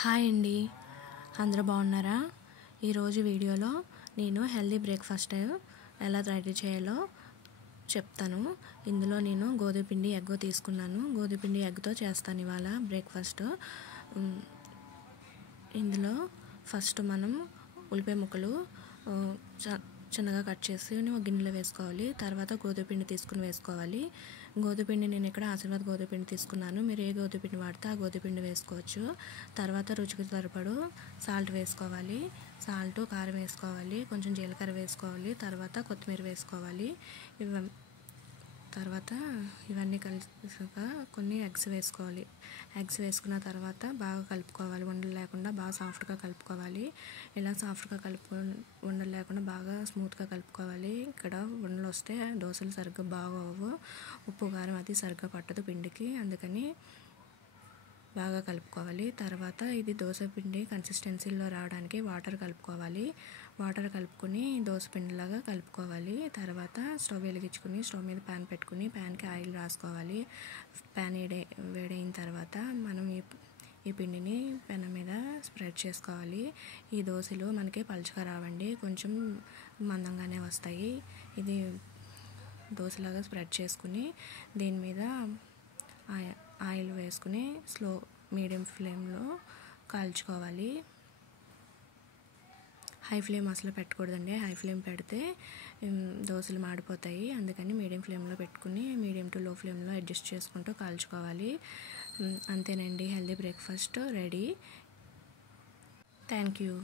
Hi అండి, అందరూ బాగున్నారా? ఈరోజు వీడియోలో నేను హెల్దీ బ్రేక్ఫాస్ట్ ఎలా రెడీ చేయాలో చెప్తాను. ఇందులో నేను గోధుమ పిండి ఎగ్ తీసుకున్నాను. గోధుమ పిండి ఎగ్తో చేస్తాను ఇవాళ బ్రేక్ఫాస్ట్. ఇందులో ఫస్ట్ మనం ఉల్లిపాయ ముక్కలు చిన్నగా కట్ చేసి ఒక గిన్నెలో వేసుకోవాలి. తర్వాత గోధుమ పిండి తీసుకుని వేసుకోవాలి. గోధుమ పిండి నేను ఇక్కడ ఆశీర్వాద్ గోధుమ పిండి తీసుకున్నాను. మీరు ఏ గోధుమ పిండి వాడితే ఆ గోధుమ పిండి వేసుకోవచ్చు. తర్వాత రుచికి సరిపడు సాల్ట్ వేసుకోవాలి. సాల్ట్, కారం వేసుకోవాలి. కొంచెం జీలకర్ర వేసుకోవాలి. తర్వాత కొత్తిమీర వేసుకోవాలి. తర్వాత ఇవన్నీ కలిసాక కొన్ని ఎగ్స్ వేసుకోవాలి. ఎగ్స్ వేసుకున్న తర్వాత బాగా కలుపుకోవాలి. ఉండలు లేకుండా బాగా సాఫ్ట్గా కలుపుకోవాలి. ఇలా సాఫ్ట్గా ఉండలు లేకుండా బాగా స్మూత్గా కలుపుకోవాలి. ఇక్కడ ఉండలు వస్తే దోశలు సరిగ్గా బాగోవు. ఉప్పు కారం అది సరిగ్గా పట్టదు పిండికి, అందుకని బాగా కలుపుకోవాలి. తర్వాత ఇది దోశ పిండి కన్సిస్టెన్సీలో రావడానికి వాటర్ కలుపుకోవాలి. వాటర్ కలుపుకొని దోశ పిండిలాగా కలుపుకోవాలి. తర్వాత స్టవ్ వెలిగించుకుని స్టవ్ మీద ప్యాన్ పెట్టుకుని ప్యాన్కి ఆయిల్ రాసుకోవాలి. ప్యాన్ వేడైన తర్వాత మనం ఈ పిండిని పెనం మీద స్ప్రెడ్ చేసుకోవాలి. ఈ దోశలు మనకి పలుచగా రావండి, కొంచెం మందంగానే వస్తాయి. ఇది దోశలాగా స్ప్రెడ్ చేసుకుని దీని మీద ఆయిల్ వేసుకుని మీడియం ఫ్లేమ్లో కాల్చుకోవాలి. హై ఫ్లేమ్ అసలు పెట్టకూడదండి. హై ఫ్లేమ్ పెడితే దోశలు మాడిపోతాయి. అందుకని మీడియం ఫ్లేమ్లో పెట్టుకుని మీడియం టు లో ఫ్లేమ్లో అడ్జస్ట్ చేసుకుంటూ కాల్చుకోవాలి. అంతేనండి, healthy breakfast ready. Thank you.